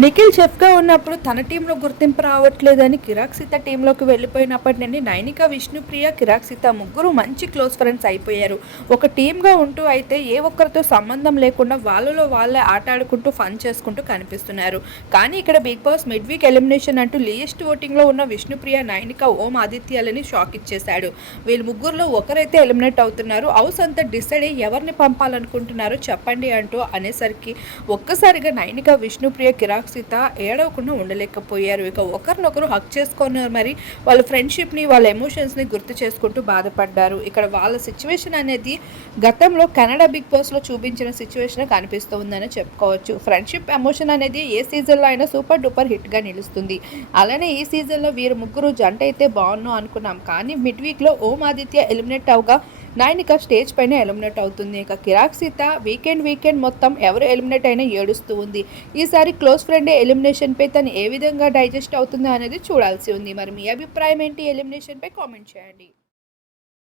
నిఖిల్ చెఫ్గా ఉన్నప్పుడు తన టీంలో గుర్తింపు రావట్లేదని కిరాక్ సీత టీంలోకి వెళ్ళిపోయినప్పటి నుండి నైనిక విష్ణుప్రియ కిరాక్ సీత ముగ్గురు మంచి క్లోజ్ ఫ్రెండ్స్ అయిపోయారు. ఒక టీంగా ఉంటూ అయితే ఏ ఒక్కరితో సంబంధం లేకుండా వాళ్ళలో వాళ్ళే ఆట ఆడుకుంటూ ఫన్ చేసుకుంటూ కనిపిస్తున్నారు. కానీ ఇక్కడ big boss mid week elimination అంటూ లియెస్ట్ ఓటింగ్లో ఉన్న విష్ణుప్రియ నైనిక ఓం ఆదిత్యాలని షాక్ ఇచ్చేశాడు. వీళ్ళు ముగ్గురులో ఒకరైతే ఎలిమినేట్ అవుతున్నారు. హౌస్ అంతా డిసైడ్ అయ్యి ఎవరిని పంపాలనుకుంటున్నారో చెప్పండి అంటూ అనేసరికి ఒక్కసారిగా నైనిక విష్ణుప్రియ కిరాక్ సీత ఏడవకుండా ఉండలేకపోయారు. ఇక ఒకరినొకరు హక్ చేసుకున్నారు మరి. వాళ్ళ ఫ్రెండ్షిప్ని వాళ్ళ ఎమోషన్స్ని గుర్తు చేసుకుంటూ బాధపడ్డారు. ఇక్కడ వాళ్ళ సిచ్యువేషన్ అనేది గతంలో కెనడా బిగ్ బాస్లో చూపించిన సిచ్యువేషన్ కనిపిస్తుందని చెప్పుకోవచ్చు. ఫ్రెండ్షిప్ ఎమోషన్ అనేది ఏ సీజన్లో అయినా సూపర్ డూపర్ హిట్గా నిలుస్తుంది. అలానే ఈ సీజన్లో వీరు ముగ్గురు జంట అయితే బాగున్నాం అనుకున్నాం. కానీ మిడ్ వీక్లో ఓం ఆదిత్య ఎలిమినేట్ అవగా నైనిక స్టేజ్ పైన ఎలిమినేట్ అవుతుంది. ఇక కిరాక్ సీత వీకెండ్ వీకెండ్ మొత్తం ఎవరు ఎలిమినేట్ అయినా ఏడుస్తూ ఉంది. ఈసారి క్లోజ్ ఫ్రెండ్ ఎలిమినేషన్పై తను ఏ విధంగా డైజెస్ట్ అవుతుందో అనేది చూడాల్సి ఉంది. మరి మీ అభిప్రాయం ఏంటి? ఎలిమినేషన్పై కామెంట్ చేయండి.